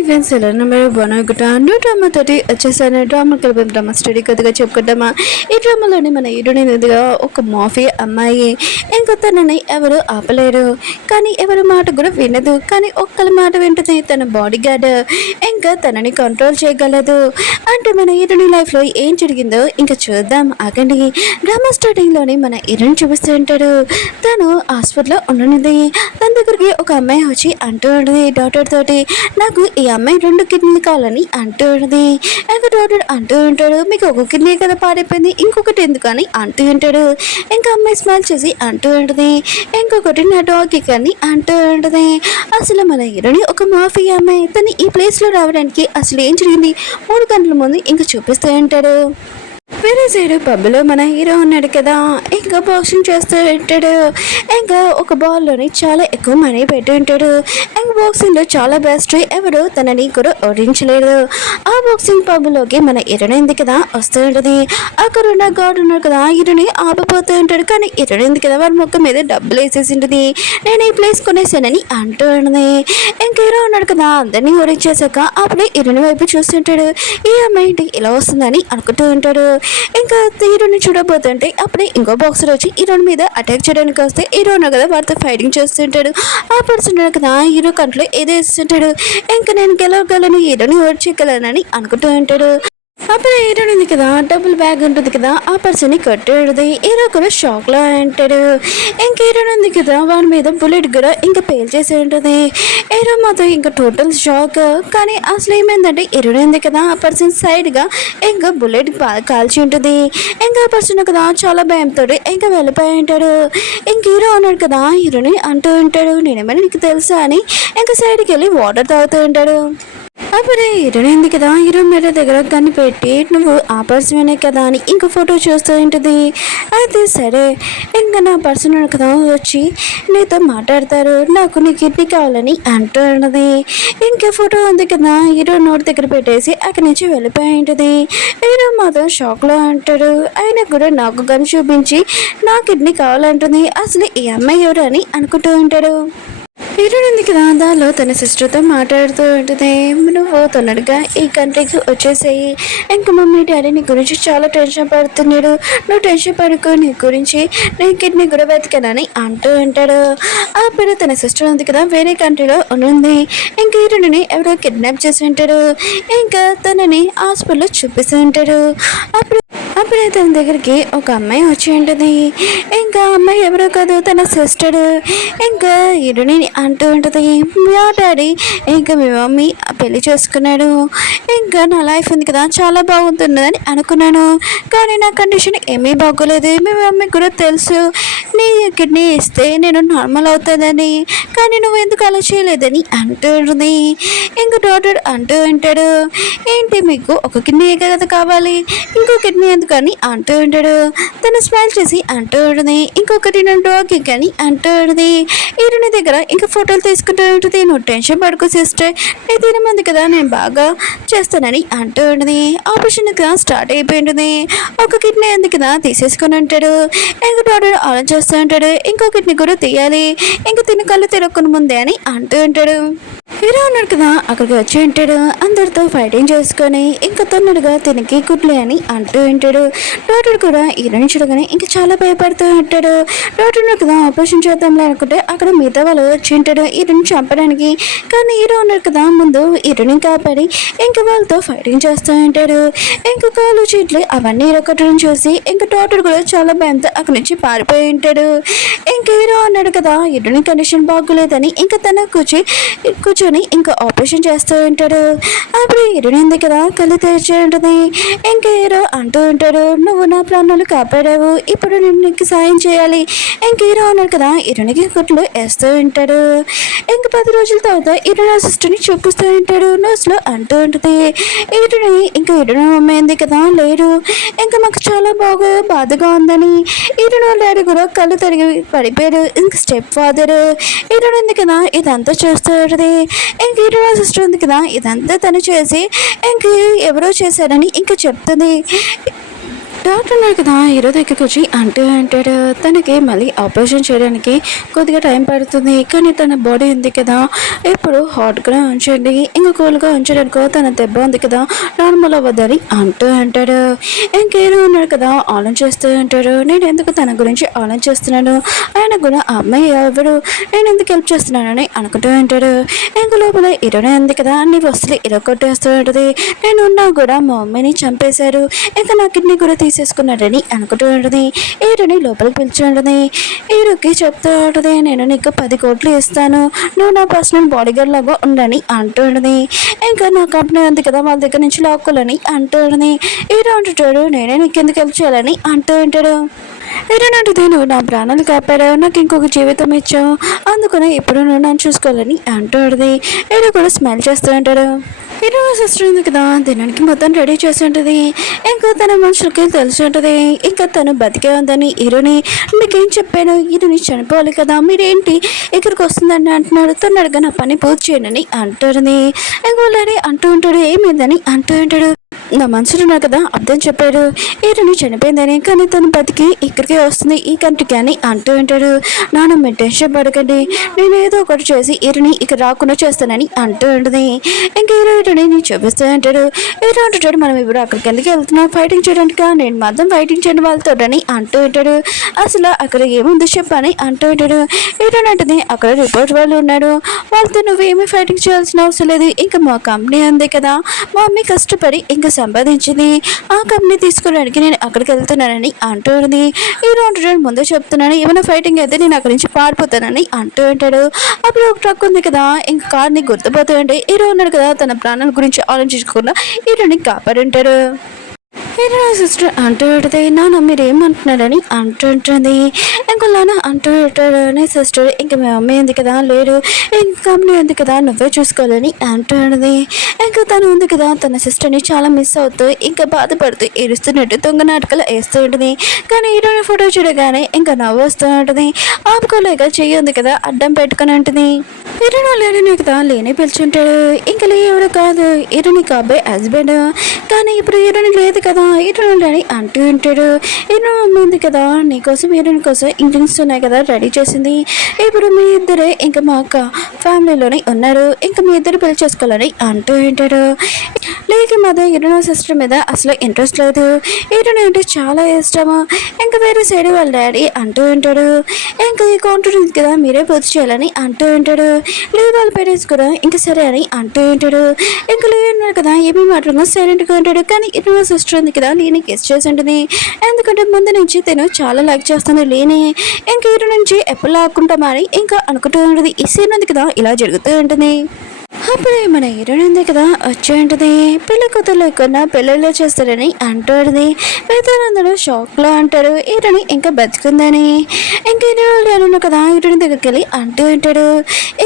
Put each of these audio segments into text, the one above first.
Hi friends, ఎలా మీరు బాగున్నా న్యూ డ్రామా తోటి వచ్చేసాను. డ్రామా కలిపి డ్రామా స్టడీ కొద్దిగా చెప్పుకుంటామా. ఈ డ్రామాలోని మన హీరోయిన్గా ఒక మాఫియా అమ్మాయి. ఇంకా తనని ఎవరు ఆపలేరు, కానీ ఎవరి మాట కూడా వినదు. కానీ ఒక్కరి మాట వింటుంది తన బాడీ గార్డ్. ఇంకా తనని కంట్రోల్ చేయగలదు. అంటే మన హీరోయిన్ లైఫ్లో ఏం జరిగిందో ఇంకా చూద్దాం. ఆగండి. డ్రామా స్టార్టింగ్లోని మన హీరోయిన్ చూపిస్తూ ఉంటాడు. తను హాస్పిటల్లో ఉండనిది. తన దగ్గరికి ఒక అమ్మాయి వచ్చి అంటూ ఉంటుంది డాక్టర్ తోటి, నాకు ఈ అమ్మాయి 2 కిడ్నీలు కావాలని అంటూ ఉంటుంది. ఇంకా డాక్టర్ అంటూ ఉంటాడు, మీకు ఒక కిడ్నీ కదా పాడైపోయింది, ఇంకొకటి ఎందుకని అంటూ ఉంటాడు. ఇంకా అమ్మాయి స్మైల్ చేసి అంటూ ఉంటుంది, ఇంకొకటి నా డాగ్కి కానీ అంటూ ఉంటుంది. అసలు మన హీరోని ఒక మాఫియా అమ్మాయి. తను ఈ ప్లేస్లో రావడానికి అసలు ఏం జరిగింది 3 గంటల ముందు ఇంకా చూపిస్తూ ఉంటాడు. వేరే సైడ్ పబ్లో మన హీరో ఉన్నాడు కదా, ఇంకా బాక్సింగ్ చేస్తూ ఉంటాడు. ఇంకా ఒక బాల్లోని చాలా ఎక్కువ మనీ పెట్టి ఉంటాడు. ఇంకా బాక్సింగ్లో చాలా బెస్ట్, ఎవరు తనని కూడా ఓడించలేడు. ఆ బాక్సింగ్ పబ్లోకి మన హీరోయిన్ కదా వస్తూ ఉంటుంది. అక్కడ ఉన్న గార్డ్ ఉన్నాడు కదా, హీరోని ఆపిపోతూ ఉంటాడు. కానీ హీరోయిన్ కదా వారి మొక్క మీద డబ్బులు వేసేసి ఉంటుంది. నేను ఈ ప్లేస్ కొనేసానని అంటూ ఉంటుంది. ఇంకా హీరో ఉన్నాడు కదా, అందరినీ ఓడించేసాక అప్పుడే హీరోయిన్ వైపు చూస్తుంటాడు. ఈ అమ్మాయి ఇంటికి ఇలా వస్తుందని అనుకుంటూ ఉంటాడు. ఇంకా హీరోని చూడబోతుంటే అప్పుడే ఇంకో బాక్సర్ వచ్చి హీరోని మీద అటాక్ చేయడానికి వస్తే హీరో కదా వారితో ఫైటింగ్ చేస్తుంటాడు. ఆ పర్సన్ కదా హీరో కంట్లో ఏదో వేస్తుంటాడు. ఇంకా నేను గెలవగలను, హీరోని ఓడ్చేయగలనని అనుకుంటూ ఉంటాడు. అప్పుడు హీరోయిన్ ఉంది కదా, డబుల్ బ్యాగ్ ఉంటుంది కదా, ఆ పర్సన్ని కొట్టేది. హీరో కూడా షాక్లో అంటాడు. ఇంకా హీరోయిన్ ఉంది కదా, వారి మీద బుల్లెట్ కూడా ఇంకా పేల్చేసి ఉంటుంది. హీరో మాత్రం ఇంకా టోటల్ షాక్. కానీ అసలు ఏమైందంటే హీరోయిన్ ఉంది కదా, ఆ పర్సన్ సైడ్గా ఇంకా బుల్లెట్ కాల్చి ఉంటుంది. ఇంకా ఆ పర్సన్ కదా చాలా భయంతో ఇంకా వెళ్ళిపోయి ఉంటాడు. ఇంక హీరో ఉన్నాడు కదా, హీరోని అంటూ ఉంటాడు, నేనేమైనా నీకు తెలుసా అని. ఇంకా సైడ్కి వెళ్ళి వాటర్ తాగుతూ ఉంటాడు. అప్పుడే హీరోయిన్ కదా హీరో మీద దగ్గర కన్ను పెట్టి, నువ్వు ఆ పర్సనే కదా అని ఇంకో ఫోటో చూస్తూ ఉంటుంది. అయితే సరే, ఇంకా నా పర్సన్ కదా వచ్చి నీతో మాట్లాడతారు, నాకు నీ కిడ్నీ కావాలని అంటూ ఉన్నది. ఇంకా ఫోటో ఉంది కదా హీరో నోటి దగ్గర పెట్టేసి అక్కడి నుంచి వెళ్ళిపోయి ఉంటుంది. హీరో మాత్రం షాక్లో అంటాడు. ఆయన కూడా నాకు గన్ చూపించి నా కిడ్నీ కావాలంటుంది. అసలు ఈ అమ్మాయి ఎవరు అని అనుకుంటూ ఉంటాడు. హీరోయిన్ కదా దానిలో తన సిస్టర్తో మాట్లాడుతూ ఉంటుంది, నువ్వు తొందరగా ఈ కంట్రీకి వచ్చేసేయి, ఇంకా మమ్మీ డాడీ నీ గురించి చాలా టెన్షన్ పడుతున్నాడు, నువ్వు టెన్షన్ పడుకో, నీ గురించి నేను కిడ్నీ కూడా వెతకనని అంటూ ఉంటాడు. అప్పుడు తన సిస్టర్ ఉంది కదా వేరే కంట్రీలో ఉంది. ఇంకా హీరోయిన్ని ఎవరో కిడ్నాప్ చేసి ఉంటాడు. ఇంకా తనని హాస్పిటల్లో చూపిస్తూ ఉంటాడు. అప్పుడే తన దగ్గరికి ఒక అమ్మాయి వచ్చి ఉంటుంది. ఇంకా అమ్మాయి ఎవరో కాదు, తన సిస్టర్. ఇంకా హీరోని అంటూ ఉంటుంది, మా డాడీ ఇంకా మీ మమ్మీ పెళ్లి చేసుకున్నాడు, ఇంకా నా లైఫ్ ఉంది కదా చాలా బాగుంటున్నదని అనుకున్నాను, కానీ నా కండిషన్ ఏమీ బాగోలేదు, మీ మమ్మీ కూడా తెలుసు నీ కిడ్నీ ఇస్తే నేను నార్మల్ అవుతుందని, కానీ నువ్వు ఎందుకు అలా చేయలేదని అంటుంది. ఇంకా డాక్టర్ అంటూ ఉంటాడు, ఏంటి మీకు ఒక కిడ్నీ కదా కావాలి, ఇంకో కిడ్నీ ఎందుకని అంటూ ఉంటాడు. తను స్మైల్ చేసి అంటూ ఉంటుంది, ఇంకొకటి నేను డాగ్ కానీ అంటూ ఉంటుంది. హీరోని దగ్గర ఇంకా ఫోటోలు తీసుకుంటూ ఉంటుంది, నువ్వు టెన్షన్ పడుకో సిస్టర్, నేను తినమంది కదా నేను బాగా చేస్తానని అంటూ ఉంటుంది. ఆపరేషన్ కదా స్టార్ట్ అయిపోయి ఉంటుంది. ఒక కిడ్నీ ఉంది కదా తీసేసుకొని ఉంటాడు. ఇంకా డాక్టర్ ఆలోచిస్తూ ఉంటాడు, ఇంకో కిడ్నీ కూడా తీయాలి, ఇంకా తిని కళ్ళు తిరగకుండా ముందే అని అంటూ ఉంటాడు. హీరో ఉన్నాడు కదా అక్కడికి వచ్చి ఉంటాడు. అందరితో ఫైటింగ్ చేసుకొని ఇంకా తొందరగా తినకి గుడ్లే అని అంటూ ఉంటాడు. డాక్టర్ కూడా హీరోని చూడగానే ఇంకా చాలా భయపడుతూ ఉంటాడు. డాక్టర్ ఉన్నాడు కదా ఆపరేషన్ చేద్దాంలే అనుకుంటే అక్కడ మిగతా వాళ్ళు వచ్చి ఉంటాడు హీరోని చంపడానికి. కానీ హీరో ఉన్నాడు కదా ముందు హీరోని కాపాడి ఇంకా వాళ్ళతో ఫైటింగ్ చేస్తూ ఉంటాడు. ఇంకా కాలు చీట్లు అవన్నీ ఇరగొట్టడం చూసి ఇంకా డాక్టర్ కూడా చాలా భయంతో అక్కడి నుంచి పారిపోయి ఉంటాడు. ఇంకా హీరో అన్నాడు కదా హీరోని కండిషన్ బాగోలేదని ఇంకా తన కూర్చొని ఇంకా ఆపరేషన్ చేస్తూ ఉంటాడు. అప్పుడు హీరోయిన్ ఉంది కదా కళ్ళు తెరిచి ఉంటుంది. ఇంకా హీరో అంటూ ఉంటాడు, నువ్వు నా ప్రాణాలు కాపాడావు, ఇప్పుడు నేను నీకు సాయం చేయాలి. ఇంక హీరో అన్నాడు కదా హీరోనికి కుట్లు వేస్తూ ఉంటాడు. ఇంకా 10 రోజుల తర్వాత హీరోయిన్ సిస్టర్ని చూపిస్తూ ఉంటాడు. న్యూస్లో అంటూ ఉంటుంది, హీరోని ఇంకా హీరోయిన్ అమ్మాయి ఉంది కదా లేరు, ఇంకా మాకు చాలా బాధగా ఉందని. హీరోయిన్ డాడీ కూడా కళ్ళు తిరిగి పడిపోయాడు. ఇంక స్టెప్ ఫాదర్ హీరోయిన్ ఉంది కదా ఇదంతా చూస్తూ ఉంటుంది. ఇంక హీరోయిన్ సిస్టర్ ఉంది కదా ఇదంతా తను చేసి ఇంక ఎవరో చేశారని ఇంకా చెప్తుంది. డాక్టర్ ఉన్నారు కదా హీరో దగ్గరికి వచ్చి అంటాడు తనకి మళ్ళీ ఆపరేషన్ చేయడానికి కొద్దిగా టైం పడుతుంది, కానీ తన బాడీ ఉంది కదా ఇప్పుడు హాట్గా ఉంచండి, ఇంకా కూల్గా ఉంచడానికో తన దెబ్బ ఉంది కదా నార్మల్ అవ్వద్దని అంటాడు. ఇంకేదో ఉన్నాడు కదా ఆలోచిస్తూ ఉంటాడు. నేను ఎందుకు తన గురించి ఆలోచిస్తున్నాను, ఆయన కూడా ఆ అమ్మాయి ఎవరు, నేను ఎందుకు హెల్ప్ చేస్తున్నానని అనుకుంటూ ఉంటాడు. ఇంక లోపల ఇరవై ఉంది కదా నీ వస్తువులు ఇరగొట్టేస్తూ ఉంటుంది. నేను ఉన్నా కూడా మా మమ్మీని చంపేశారు, ఇంకా నా కిడ్నీ కూడా తీసేసుకున్నాడని అనుకుంటూ ఉంటుంది. హీరోని లోపలికి పిలిచి ఉంటుంది. హీరోకి చెప్తూ ఉంటుంది నేను నీకు 10 కోట్లు ఇస్తాను, నువ్వు నా పర్సనల్ బాడీగార్డ్ లాగా ఉండని అంటూ ఉంటుంది. ఇంకా నా కంపెనీ ఉంది కదా వాళ్ళ దగ్గర నుంచి లాక్కోవాలని అంటూ ఉంటుంది. హీరో అంటుంటాడు నేనే నీకు ఎందుకు హెల్ప్ చేయాలని అంటూ ఉంటాడు. హీరోనంటుంది నువ్వు నా ప్రాణాలు కాపాడావు, నాకు ఇంకొక జీవితం ఇచ్చావు, అందుకని ఇప్పుడు నువ్వు నన్ను చూసుకోవాలని అంటూ ఉంటుంది. హీరో కూడా స్మైల్ చేస్తూ ఉంటాడు. హీరో సిస్టర్ ఉంది కదా తినడానికి మొత్తం రెడీ చేసి ఉంటుంది. ఇంకా తన మనుషులకి తెలిసి ఉంటుంది ఇంకా తను బతికే ఉందని. హీరోని మీకేం చెప్పాను, హీరోని చనిపోవాలి కదా, మీరేంటి ఇక్కడికి వస్తుందని అంటున్నాడు, తొందరగా నా పని పూర్తి చేయండి అంటుంది. ఇంకోళ్ళని అంటూ ఉంటాడు ఏమైందని అంటూ ఉంటాడు. నా మనసులో నా కదా అర్థం చెప్పాడు, హీరోని చనిపోయిందని, కానీ తను బతికి ఇక్కడికే వస్తుంది ఈ కంట్రీకి అని అంటూ ఉంటాడు. నాన్న మీరు టెన్షన్ పడకండి, నేను ఏదో ఒకటి చేసి హీరోని ఇక్కడ రాకుండా చేస్తానని అంటూ ఉంటుంది. ఇంకా హీరోని నేను చూపిస్తూ ఉంటాడు. హీరో అంటుంటాడు మనం ఇప్పుడు అక్కడికి ఎందుకు వెళ్తున్నాం, ఫైటింగ్ చేయడానికి, నేను మాత్రం ఫైటింగ్ చేయడం వాళ్ళతోటని అంటూ ఉంటాడు. అసలు అక్కడ ఏముంది చెప్పని అంటూ ఉంటాడు. హీరో అంటుంది అక్కడ రిపోర్ట్ వాళ్ళు ఉన్నాడు, వాళ్ళతో నువ్వేమీ ఫైటింగ్ చేయాల్సిన అవసరం లేదు, ఇంకా మా కంపెనీ ఉంది కదా, మా మమ్మీ కష్టపడి ఇంకా సంపాదించింది, ఆ కంపెనీ తీసుకోవడానికి నేను అక్కడికి వెళ్తున్నానని అంటూ ఉంది. హీరో అంటున్నాడు ముందే చెప్తున్నాను ఏమైనా ఫైటింగ్ అయితే నేను అక్కడి నుంచి పారిపోతానని అంటూ ఉంటాడు. అప్పుడు ఒక ట్రక్ ఉంది కదా ఇంకా కార్ని గుర్తుపోతూ ఉంటే హీరో ఉన్నాడు కదా తన ప్రాణాల గురించి ఆలోచించకుండా హీరోని కాపాడుంటాడు. హీరో సిస్టర్ అంటూ ఉంటుంది నాన్న మీరు ఏమంటున్నారని అంటుంటుంది. ఇంకో నాన్న అంటూ ఉంటాడని సిస్టర్ ఇంకా మీ అమ్మాయి ఉంది కదా లేడు, ఇంక కంపెనీ ఉంది కదా నువ్వే చూసుకోవాలని అంటుంది. ఇంకా తను ఉంది కదా తన సిస్టర్ని చాలా మిస్ అవుతూ ఇంకా బాధపడుతూ ఏడుస్తున్నట్టు దొంగ నాటకాలు వేస్తూ ఉంటుంది. కానీ హీరోని ఫోటో చూడగానే ఇంకా నవ్వు వస్తూ ఉంటుంది. ఆపుకోలేక చెయ్యి ఉంది కదా అడ్డం పెట్టుకుని ఉంటుంది. హీరోని లేని కదా లేని పిలుచుంటాడు. ఇంకా ఎవరు కాదు హీరోని కాబోయే హస్బెండ్, కానీ ఇప్పుడు హీరోని లేదు కదా హీరోని అని అంటూ ఉంటాడు. హీరో ఉంది కదా నీకోసం హీరోని కోసం ఇంగ్రీడియంట్స్ ఉన్నాయి కదా రెడీ చేసింది, ఇప్పుడు మీ ఇద్దరే ఇంకా మా అక్క ఫ్యామిలీలోనే ఉన్నారు, ఇంకా మీ ఇద్దరు పెళ్లి చేసుకోవాలని అంటూ ఉంటాడు. లేక మీద హీరోని సిస్టర్ మీద అసలు ఇంట్రెస్ట్ లేదు, హీరోని అంటే చాలా ఇష్టము, ఇంకా వేరే సైడ్ వాళ్ళ డాడీ అంటూ ఉంటాడు. ఇంకా ఈ కౌంటర్ ఉంది కదా మీరే పూర్తి చేయాలని అంటూ ఉంటాడు. లేదు వాళ్ళ పేరెంట్స్ కూడా ఇంకా సరే అని అంటూ ఉంటాడు. ఇంకా లేదు కదా ఏమీ మాట్లాడుగా సైలెంట్గా ఉంటాడు. కానీ హీరోని సిస్టర్ ఉంది కదా లేని కిస్ చేసి ఉంటుంది, ఎందుకంటే ముందు నుంచి తను చాలా లైక్ చేస్తాను లేని, ఇంకా హీరో నుంచి ఎప్పుడు లాక్కుంటామని ఇంకా అనుకుంటూ ఉంటుంది. ఈ సీన్ ఉంది కదా ఇలా జరుగుతూ ఉంటుంది. అప్పుడే మన హీరోయిన్ ఉంది కదా వచ్చి ఉంటుంది పెళ్లి కూతురు లేకుండా పెళ్ళిలో చేస్తారని అంటుంది. మిగతాలందరూ షాక్లో అంటారు హీరోని ఇంకా బతుకుందని. ఇంకా హీరోయిన్ కదా హీరోయిన్ దగ్గరికి వెళ్ళి అంటూ ఉంటాడు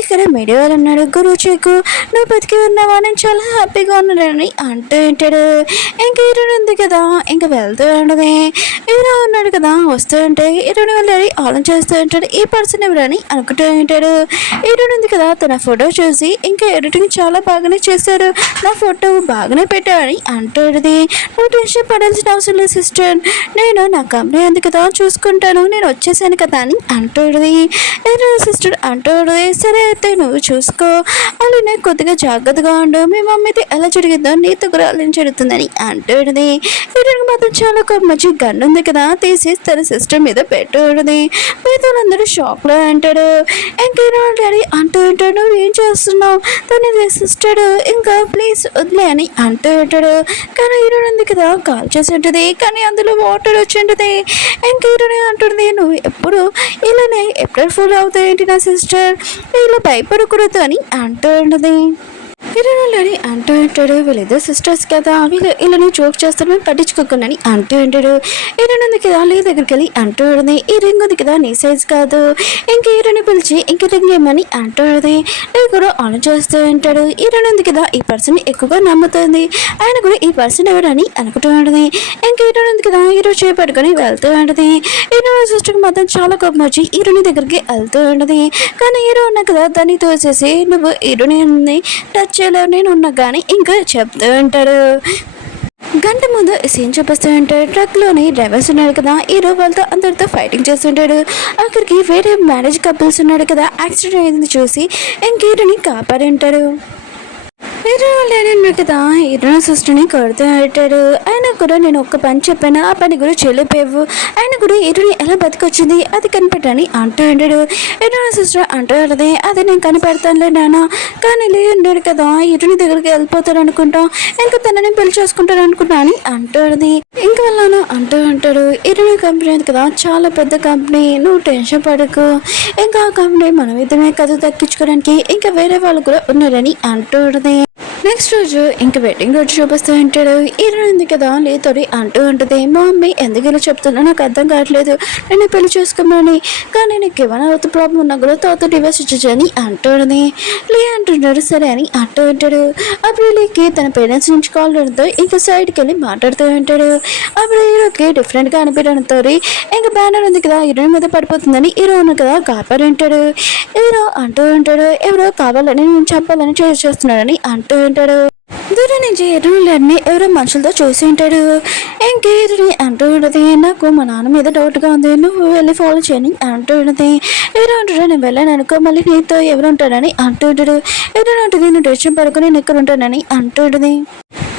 ఇక్కడ మీడియా వాళ్ళు ఉన్నాడు గురువు చెక్కు నువ్వు బతికి ఉన్నావా నేను చాలా హ్యాపీగా ఉన్నాడని అంటూ ఉంటాడు. ఇంకా హీరోయిన్ ఉంది కదా ఇంకా వెళ్తూ ఉంటుంది. హీరో ఉన్నాడు కదా వస్తూ ఉంటే హీరోయిన్ వెళ్ళి ఆలోచిస్తూ ఉంటాడు ఈ పర్సన్ ఎవరని అనుకుంటూ ఉంటాడు. హీరోయిన్ ఉంది కదా తన ఫోటో చూసి ఇంకా ఎడిటింగ్ చాలా బాగానే చేశారు, నా ఫోటో బాగానే పెట్టావని అంటుంది. నువ్వు టెన్షన్ పడాల్సిన అవసరం లేదు సిస్టర్, నేను నా కంపెనీ ఉంది కదా చూసుకుంటాను, నేను వచ్చేసాను కదా అని అంటుంది. సిస్టర్ అంటుంది సరే అయితే నువ్వు చూసుకో, అలానే కొద్దిగా జాగ్రత్తగా ఉండు, మీ మమ్మీతో ఎలా జరిగిందో నీతో కూడా అలా జరుగుతుందని అంటుంది. వీరికి మాత్రం చాలా ఒక మంచి గన్ ఉంది కదా తీసి తన సిస్టర్ మీద పెట్టుకుంటుంది. మిగతా వాళ్ళందరూ షాక్లో అంటాడు. ఇంకేనా డాడీ అంటూ ఉంటాడు నువ్వు ఏం చేస్తున్నావు, తను సిస్టర్ ఇంకా ప్లీజ్ వదిలే అని అంటూ ఉంటాడు. కానీ హీరోయిన్ ఉంది కదా కాల్ చేసి ఉంటుంది, కానీ అందులో వాటర్ వచ్చి ఉంటుంది. ఇంకా హీరోయిన్ అంటుంది నువ్వు ఎప్పుడు ఇలానే ఎప్పుడు ఫుల్ అవుతాయేంటి నా సిస్టర్, ఇలా భయపడకూడదు అని అంటూ ఉంటుంది. హీరోయిన్ అంటూ ఉంటాడు వీళ్ళిద్దరు సిస్టర్స్ కదా వీళ్ళు వీళ్ళని జోక్ చేస్తారని పట్టించుకోకుండాని అంటూ ఉంటాడు. హీరోయిన్ ఉంది కదా లీ దగ్గరికి వెళ్ళి అంటూ ఉంటుంది ఈ రింగ్ ఉంది కదా నీ సైజ్ కాదు, ఇంక హీరోని పిలిచి ఇంక రింగ్ ఏమని అంటూ ఉంటుంది. లీ కూడా ఆన్ చేస్తూ ఉంటాడు. హీరోయిన్ ఉంది కదా ఈ పర్సన్ ఎక్కువగా నమ్ముతుంది, ఆయన కూడా ఈ పర్సన్ ఎవరని అనుకుంటూ ఉంటుంది. ఇంక హీరోయిన్ ఉంది కదా హీరో చేపట్టుకొని వెళ్తూ ఉంటుంది. హీరో సిస్టర్కి మాత్రం చాలా కోపం వచ్చి హీరోని దగ్గరికి వెళ్తూ ఉంటుంది. కానీ హీరో ఉన్నా కదా దాన్ని తోసేసి నువ్వు హీరోని టచ్ చేయలేవు నేను ఉన్నా కానీ ఇంకా చెప్తూ ఉంటాడు. గంట ముందు ఈ సీన్ చూపిస్తూ ఉంటాడు. ట్రక్లోని డ్రైవర్స్ ఉన్నాడు కదా, హీరో వాళ్ళతో అందరితో ఫైటింగ్ చేస్తుంటాడు. అక్కడికి వేరే మ్యారేజ్ కపుల్స్ ఉన్నాడు కదా, యాక్సిడెంట్ అయింది చూసి ఇంకేరుని కాపాడి ఉంటాడు. హీరో లేని కదా హీరో సిస్టర్ని కొడుతూ ఉంటాడు. ఆయన కూడా నేను ఒక్క పని చెప్పాను, ఆ పని కూడా చెల్లిపోయావు, ఆయన కూడా హీరోని ఎలా బతికొచ్చింది అది కనిపెట్టని అంటూ ఉంటాడు. హీరో సిస్టర్ అంటూ ఉంటుంది, అది నేను కనిపెడతానులే నాన్న, కానీ లేడు కదా హీరోని దగ్గరికి వెళ్ళిపోతాడు అనుకుంటా, ఇంకా తనని పెళ్లి చేసుకుంటాడు అనుకుంటా అని అంటూ ఉంటుంది. ఇంక వెళ్ళాను అంటూ ఉంటాడు. హీరోని కంపెనీ కదా చాలా పెద్ద కంపెనీ, నువ్వు టెన్షన్ పడకు, ఇంకా ఆ కంపెనీ మనం ఇద్దరమే కథ దక్కించుకోవడానికి ఇంకా వేరే వాళ్ళు కూడా ఉన్నారని అంటూ ఉంటుంది. నెక్స్ట్ రోజు ఇంక వెడ్డింగ్ రోజు చూపిస్తూ ఉంటాడు. హీరో ఉంది కదా లేతోడి అంటూ ఉంటుంది, మా మమ్మీ ఎందుకు ఇలా చెప్తున్నా నాకు అర్థం కావట్లేదు, నేను పెళ్లి చేసుకోమని, కానీ నీకు ఏమైనా అవుతూ ప్రాబ్లం ఉన్నా కూడా తాత డివోర్స్ ఇచ్చని అంటూ ఉంటుంది. లే అంటున్నాడు, సరే అని అంటూ ఉంటాడు. అప్పుడు లేకి తన పేరెంట్స్ నుంచి కాల్ రావడంతో ఇంకా సైడ్కి వెళ్ళి మాట్లాడుతూ ఉంటాడు. అప్పుడు హీరోకి డిఫరెంట్గా అనిపించడంతో ఇంకా బ్యానర్ ఉంది కదా హీరో మీద పడిపోతుందని హీరో ఉన్న కదా కాపాడి ఉంటాడు. హీరో అంటూ ఉంటాడు, ఎవరో కావాలని నేను చంపాలని చేస్తున్నాడని అంటూ ఉంటాడు. దూరం నుంచి ఎరువులన్నీ ఎవరో మనుషులతో చూసి ఉంటాడు. ఇంకేరుని అంటూ ఉంటుంది, నాకు మా నాన్న మీద డౌట్గా ఉంది, నువ్వు వెళ్ళి ఫాలో చేయని అంటూ ఉంటుంది. ఎవరు అంటాడు, నేను వెళ్ళాను అనుకో మళ్ళీ నీతో ఎవరు ఉంటాడని అంటూ ఉంటాడు. ఎవరు ఉంటుంది, నువ్వు టెన్షన్ పడుకుని నేను ఎక్కడ ఉంటానని అంటూ ఉంటుంది.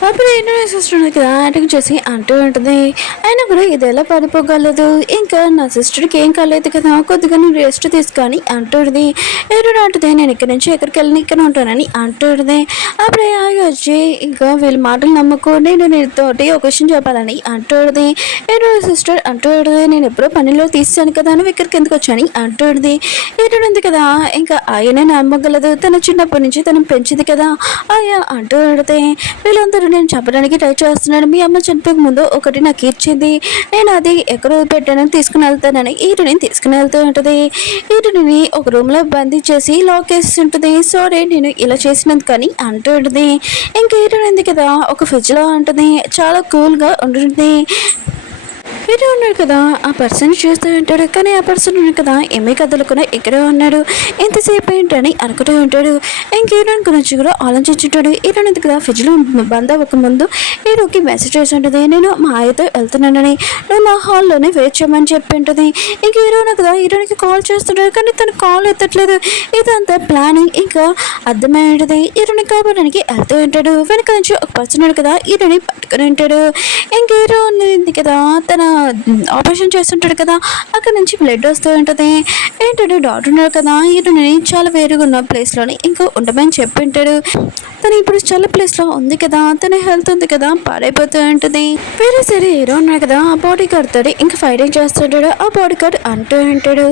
అప్పుడు ఎన్నో సిస్టర్ కదా యాక్టింగ్ చేసి అంటూ ఉంటుంది, అయినా కూడా ఇది ఎలా పడిపోగలదు, ఇంకా నా సిస్టర్కి ఏం కాలేదు కదా, కొద్దిగా నువ్వు రెస్ట్ తీసుకొని అంటూ ఉంటుంది. ఎవరు అంటుంది, నేను ఇక్కడి నుంచి ఎక్కడికి వెళ్ళి ఇక్కడ ఉంటానని అంటూ ఉంటుంది. అప్పుడే ఆగి వచ్చి ఇంకా వీళ్ళ మాటలు నమ్మకు, నేను నీతోటి ఒక విషయం చెప్పాలని అంటూ ఉంటుంది. ఎవరో సిస్టర్ అంటూ ఉంటుంది, నేను ఎప్పుడో పనిలో తీసాను కదా, నువ్వు ఇక్కడికి ఎందుకు వచ్చాని అంటూ ఉంటుంది. ఉంది కదా ఇంకా ఆయనే నమ్మగలదు, తన చిన్నప్పటి నుంచి తను పెంచింది కదా ఆయా అంటూ ఉంటుంది. వీళ్ళందరూ నేను చెప్పడానికి ట్రై చేస్తున్నాను, మీ అమ్మ చనిపోక ముందు ఒకటి నాకు ఇచ్చింది, నేను అది ఎక్కడో పెట్టానని తీసుకుని వెళ్తానని ఈటుని తీసుకుని వెళ్తూ ఉంటుంది. ఈటుని ఒక రూమ్లో బంధించేసి లాక్ వేసి ఉంటుంది. సారీ నేను ఇలా చేసినందుకు కానీ అంటూ ఉంటుంది. ఇంకా ఈటుని ఉంది కదా ఒక ఫ్రిడ్జ్లో ఉంటుంది, చాలా కూల్గా ఉంటుంది. హీరో ఉన్నాడు కదా ఆ పర్సన్ చూస్తూ ఉంటాడు, కానీ ఆ పర్సన్ ఉన్నాడు కదా ఏమీ కదలకుండా ఇక్కడే ఉన్నాడు, ఎంతసేపు ఏంటని అనుకుంటూ ఉంటాడు. ఇంకేరోన్ గురించి కూడా ఆలోచించుంటాడు. హీరోన్ కదా ఫ్రిడ్జ్లో బంద్ అవ్వక ముందు హీరోకి మెసేజ్ చేసి ఉంటుంది, నేను మా ఆయతో వెళ్తున్నానని, నువ్వు నా హాల్లోనే వెయిట్ చేయమని చెప్పి ఉంటుంది. ఇంక హీరోన్ కదా హీరోనికి కాల్ చేస్తుంటాడు, కానీ తను కాల్ ఎత్తట్లేదు. ఇదంతా ప్లానింగ్ ఇంకా అర్థమై ఉంటుంది. హీరోని కాపాడడానికి వెళ్తూ ఉంటాడు. వెనక నుంచి ఒక పర్సన్ ఉన్నాడు కదా హీరోని పట్టుకుని ఉంటాడు. ఇంక హీరో ఉంది కదా తన ఆపరేషన్ చేస్తుంటాడు కదా, అక్కడ నుంచి బ్లడ్ వస్తూ ఉంటుంది. ఏంటంటే డాక్టర్ ఉన్నాడు కదా హీరోని చాలా వేరుగా ఉన్న ప్లేస్లోని ఇంకా ఉండమని చెప్పి ఉంటాడు. తను ఇప్పుడు చాలా ప్లేస్లో ఉంది కదా, తన హెల్త్ ఉంది కదా పాడైపోతూ ఉంటుంది. వేరే సరే హీరో ఉన్నాడు కదా ఆ బాడీ గార్డ్ తోటి ఇంకా ఫైటింగ్ చేస్తుంటాడు. ఆ బాడీ గార్డ్ అంటూ ఉంటాడు,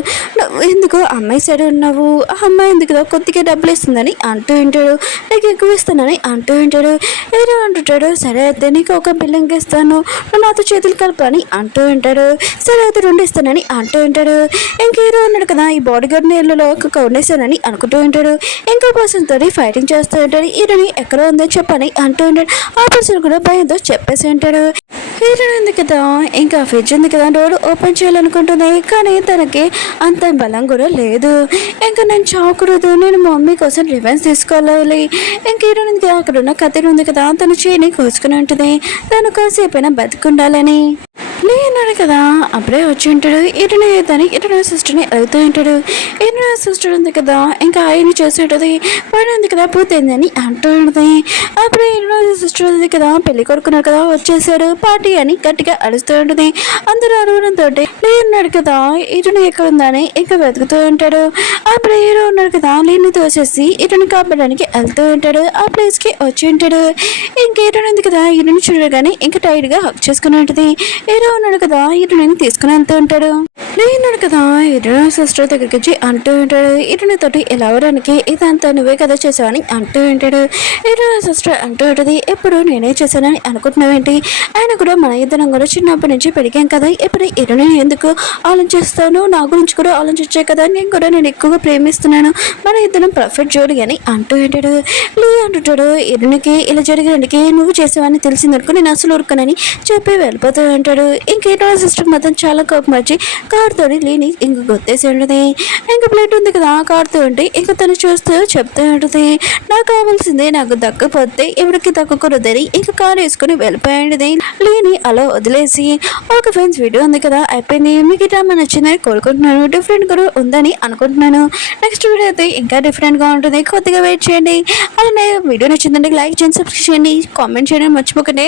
ఎందుకు అమ్మాయి సైడ్ ఉన్నావు, ఆ అమ్మాయి ఎందుకు కదా కొద్దిగా డబ్బులు ఇస్తుందని అంటూ ఉంటాడు, నీకు ఎక్కువ ఇస్తానని అంటూ ఉంటాడు. హీరో అంటుంటాడు, సరే అయితే నీకు ఒక బిల్లింగ్ ఇస్తాను, నువ్వు నాతో చేతులు కలపని అంటూ ఉంటాడు. సరే అయితే 2 ఇస్తానని అంటూ ఉంటాడు. ఇంక హీరో ఉన్నాడు కదా ఈ బాడీ గార్డ్ నీళ్ళలో కౌండేస్తానని అనుకుంటూ ఉంటాడు. ఇంకో పర్సన్ తోటి ఫైటింగ్ చేస్తూ ఉంటాడు. హీరోని ఎక్కడ ఉందో చెప్పని అంటూ ఉంటాడు. ఆ పర్సన్ కూడా భయంతో చెప్పేసి ఉంటాడు. హీరో ఉంది కదా ఇంకా ఫ్రిడ్జ్ ఉంది కదా డోర్ ఓపెన్ చేయాలనుకుంటుంది, కానీ తనకి అంత బలం కూడా లేదు. ఇంకా నేను చావకూడదు, నేను మా మమ్మీ కోసం రివెన్స్ తీసుకోవాలి. ఇంక హీరో ఉంది కదా అక్కడ ఉన్న కత్తి ఉంది కదా తన చేయిని కోసుకుని ఉంటుంది, తను కాసేపైనా బతికుండాలని. లేనాడు కదా అప్పుడే వచ్చి ఉంటాడు. ఇటునే తని ఇటున సిస్టర్ని అడుగుతూ ఉంటాడు. ఇటున సిస్టర్ ఉంది కదా ఇంకా ఆయన చేసి ఉంటుంది, పైన ఉంది కదా పూర్తయిందని అంటూ ఉంటుంది. అప్పుడే ఇటున సిస్టర్ ఉంది కదా పెళ్లి కొడుకున్నాడు కదా వచ్చేసాడు పార్టీ అని గట్టిగా అడుస్తూ ఉంటుంది. అందరూ అడగడంతో లేనాడు కదా ఇటున ఎక్కడ ఉందని ఇంకా వెతుకుతూ ఉంటాడు. అప్పుడు హీరో ఉన్నాడు కదా లేని తోసేసి ఇటుని కాపాడడానికి వెళ్తూ ఉంటాడు. ఆ ప్లేస్కి వచ్చి ఉంటాడు. ఇంక హీరో ఉంది కదా హీరోని చూడగానే ఇంకా టైట్గా హక్ చేసుకుని ఉంటుంది. హీరో ఉన్నాడు కదా హీరోని తీసుకుని వెళ్తూ ఉంటాడు. ఉన్నాడు కదా హీరో సిస్టర్ దగ్గరికి వచ్చి అంటూ ఉంటాడు, హీరోని తోటి ఎలా అవడానికి ఇదంతా నువ్వే కదా చేసావని అంటూ ఉంటాడు. హీరో సిస్టర్ అంటూ ఉంటుంది, ఎప్పుడు నేనే చేశానని అనుకుంటున్నావేంటి, ఆయన కూడా మన ఇద్దరం కూడా చిన్నప్పటి నుంచి పెరిగాం కదా, ఇప్పుడు హీరోని ఎందుకు ఆలోచిస్తాను, నా గురించి కూడా ఆలోచించే కదా, నేను ఎక్కువగా ప్రేమిస్తున్నాను, మన ఇద్దరం పర్ఫెక్ట్ జోడి అని అంటూ ఉంటాడు. అంటుంటాడు, హీరోనికి ఇలా జరిగడానికి నువ్వు చేసావని తెలిసిందనుకో నేను అసలు ఊరుకోనని చెప్పి వెళ్ళిపోతూ ఉంటాడు. ఇంకేటో సిస్టర్ మాత్రం చాలా కోపం వచ్చి కార్తో లేని ఇంక గుర్తేసి ఉంటుంది. ఇంక ప్లేట్ ఉంది కదా కార్తో ఉంటే ఇంక తను చూస్తూ చెప్తూ ఉంటుంది, నాకు కావాల్సిందే నాకు దక్కపోతే ఎవరికి దక్కకూడదని ఇంక కారు వేసుకుని వెళ్ళిపోయింది. లేని అలా వదిలేసి ఒక ఫ్రెండ్స్ వీడియో ఉంది కదా అయిపోయింది. మీకు డ్రామా నచ్చిందని కోరుకుంటున్నాను. డిఫరెంట్ కూడా ఉందని అనుకుంటున్నాను. నెక్స్ట్ వీడియో అయితే ఇంకా డిఫరెంట్గా ఉంటుంది. కొద్దిగా వెయిట్ చేయండి. అలానే వీడియో నచ్చిందంటే లైక్ చేయండి, సబ్స్క్రైబ్ చేయండి, కామెంట్ చేయడం మర్చిపోకండి.